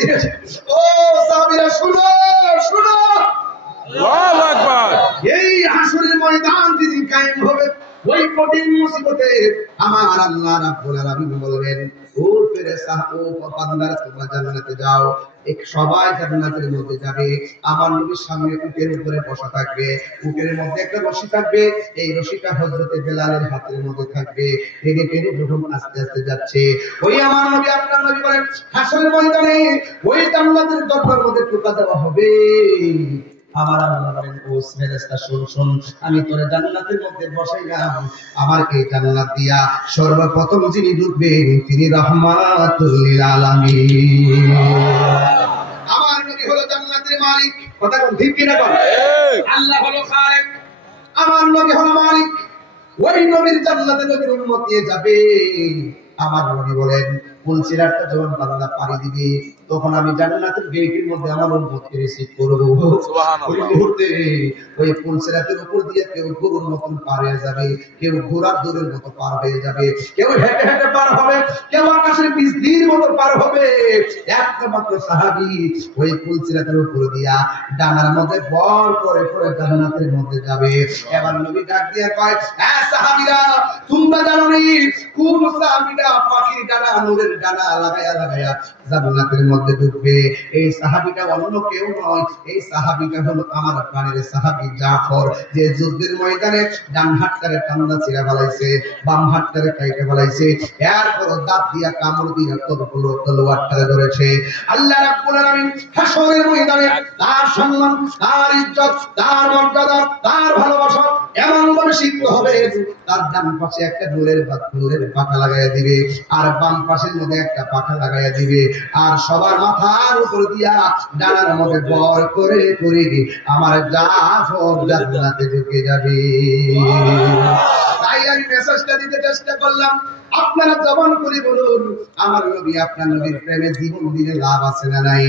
দিয়েছে। ও সাহাবীরা শুনো শুনো, আল্লাহু আকবার। এই হাসরের ময়দান যেদিন কায়েম হবে, ওই কঠিন মুসিবতে আমার আল্লাহ রাব্বুল আলামিন বলবেন, ও ফেরেশতা, ও বান্দারা, তোমরা জান্নাতে যাও। এক সবাই জান্নাতের মধ্যে যাবে। আমার নবীর সামনে উটের উপরে বসা থাকবে, উটের মধ্যে একটা রশি থাকবে, এই রশিটা হযরতে বেলালের হাতের মধ্যে থাকবে। টেনে টেনে যখন আস্তে আস্তে যাচ্ছে, ওই আমার নবী আপনার নবী বলেন, হাসরের ময়দানে ওই জান্নাতের দরজার মধ্যে টোকা দেওয়া হবে। আমার আল্লাহ বলেন, ও ফেরেশতা শোন শোন, আমি তোরে জান্নাতের মধ্যে বসাইলাম। আমার এই জান্নাত দিয়া সর্বপ্রথম যিনি ঢুকবেন তিনি রাহমাতুল লিল আলামিন। আমার নবী হলো জান্নাতের মালিক। কথা কোন ঠিক কিনা বল? আল্লাহ হলো খালিক, আমার নবী হলো মালিক। ওই নবীর জান্নাতে নবীর উম্মত নিয়ে যাবে। আমার নবী বলেন, পুলসিরাতটা যখন বান্দা পাড়ি দিবে, তখন আমি জান্নাতের গেটের মধ্যে আমার উম্মতকে রিসিভ করব। ওই মুহূর্তে ওই পুলসিরাতের উপর দিয়ে কেউ গরুর মতন পার হয়ে যাবে, কেউ ঘোড়ার দৌড়ের মতো পার হয়ে যাবে, কেউ হেঁটে হেঁটে পার হবে, কেউ আকাশের বিজলির মতো পার হবে। একমাত্র সাহাবী ওই পুলসিরাতের উপর দিয়া ডানার মধ্যে বর করে করে জান্নাতের মধ্যে যাবে। এবার নবী ডাক দিয়ে কয়, হ্যাঁ সাহাবীরা, তোমরা জানো নি কোন সাহাবীরা পাখির ডানা, নূরের ডানা লাগায়া লাগায়া জান্নাতের মধ্যে ঢুকবে? এই সাহাবীটা অন্য কেউ নয়, এই সাহাবীটা হলো আমার প্রাণের সাহাবী জাফর, যে যুদ্ধের ময়দানে ডান হাতটারে টান্না ছিঁড়া ফেলাইছে, বাম হাতটারে কাইটে ফেলাইছে, এরপর দাঁত দিয়া কামড় দিয়া তলোয়ারটারে ধরেছে। আল্লাহ রাব্বুল আলামিন হাসরের ময়দানে তার সম্মান, তার ইজ্জত, তার মর্যাদা, তার ভালোবাসা এমন ভাবে সিদ্ধ হবে, তার ডান পাশে একটা নূরের পাখা লাগাইয়া দিবে, আর বাম পাশের মধ্যে একটা পাখা লাগাইয়া দিবে, আর সবার মাথার উপর দিয়া ডানার মধ্যে বর করে করে আমার জাফর জান্নাতে ঢুকে যাবে। তাই আমি মেসেজটা দিতে চেষ্টা করলাম, আপনারা জবান করে বলুন, আমার নবী আপনার নবীর প্রেমে জীবন দিলে লাভ আছে না নাই?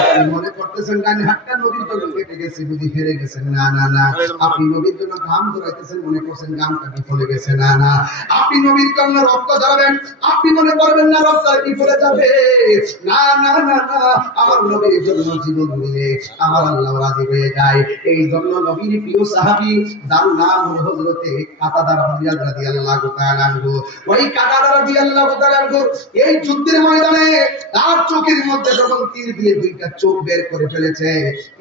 আপনি মনে করতেছেন ডান হাতটা নবীর জন্য কেটে গেছে, বুঝি ফেরে গেছেন? না না না। আপনি নবীর জন্য ঘাম ধরাইতেছেন, মনে করছেন ঘামটা বিফলে গেছে? না না। আপনি নবীর জন্য রক্ত ঝরাবেন, আপনি মনে করবেন না রক্তটা বিফলে যাবে? না না না না। আমার নবীর জন্য জীবন দিলে আমার আল্লাহ রাজি হয়ে যায়। এই জন্য নবীর প্রিয় সাহাবী যার নাম হলো হযরতে কাতাদা রাদিয়াল্লাহু তাআলা আনহু, ওই কাতাদা রাদিয়াল্লাহু তাআলা আনহু এই যুদ্ধের ময়দানে তার চোখের মধ্যে যখন তীর দিয়ে দুইটা চোখ বের করে ফেলেছে,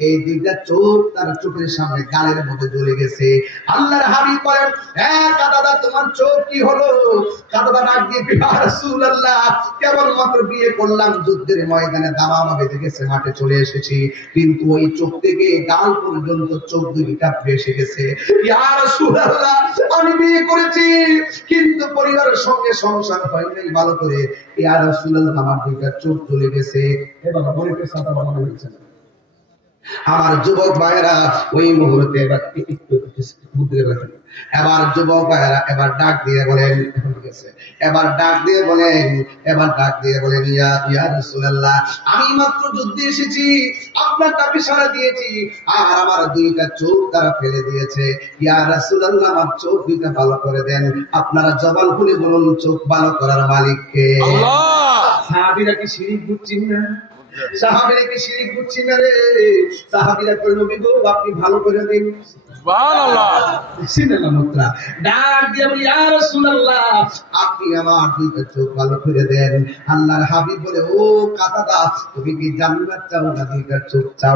এই দুইটা চোখ তার চোখের সামনে গালের মধ্যে জ্বলে গেছে। আল্লাহর হাবিব বলেন, হ্যাঁ কাতাদা, তোমার চোখ কি হলো? কাতাদা ডাক দিয়ে, ইয়া রাসূলুল্লাহ, কেবলমাত্র বিয়ে করলাম, যুদ্ধের ময়দানে দামামা বেজে গেছে, মাঠে চলে এসেছি, কিন্তু ওই চোখ থেকে গাল পর্যন্ত চোখ দুইটা ভেসে গেছে। ইয়া রাসূলুল্লাহ, আমি বিয়ে করেছি কিন্তু পরিবারের সঙ্গে সংসার হয় নাই ভালো করে। ইয়া রাসূলুল্লাহ, আমার দুইটা চোখ জ্বলে গেছে। এবার মনে সাথে মনে হচ্ছে আমার যুবক ভাইয়েরা ওই মুহূর্তে এবার বুদ্ধি রাখেন। এবার যুবক ভাইয়েরা এবার ডাক দিয়ে বলেন, এবার ডাক দিয়ে বলেন, ইয়া রাসূলুল্লাহ, আমি মাত্র যুদ্ধে এসেছি, আপনার ডাকে সাড়া দিয়েছি, আর আমার দুইটা চোখ তারা ফেলে দিয়েছে। ইয়া রাসূলুল্লাহ, আমার চোখ দুইটা ভালো করে দেন। আপনারা জবান খুলে বলুন, চোখ ভালো করার মালিক কে? আল্লাহ। সাহাবীরা কি শিরিক বুঝছেন না? সাহাবীরা কি শিরিক বুঝছেন না রে? সাহাবীরা কই, নবী গো আপনি ভালো করে দিন। সুবহানাল্লাহ। সিনাল্লাহ মুত্রা ডাক দিয়ে বলি, ইয়া রাসূলুল্লাহ, আপনি আমার দুইটা চোখ ভালো করে দেন। আল্লাহর হাবিব বলে, ও কাতাদা, তুমি কি জান্নাত চাও না দুইটা চোখ চাও?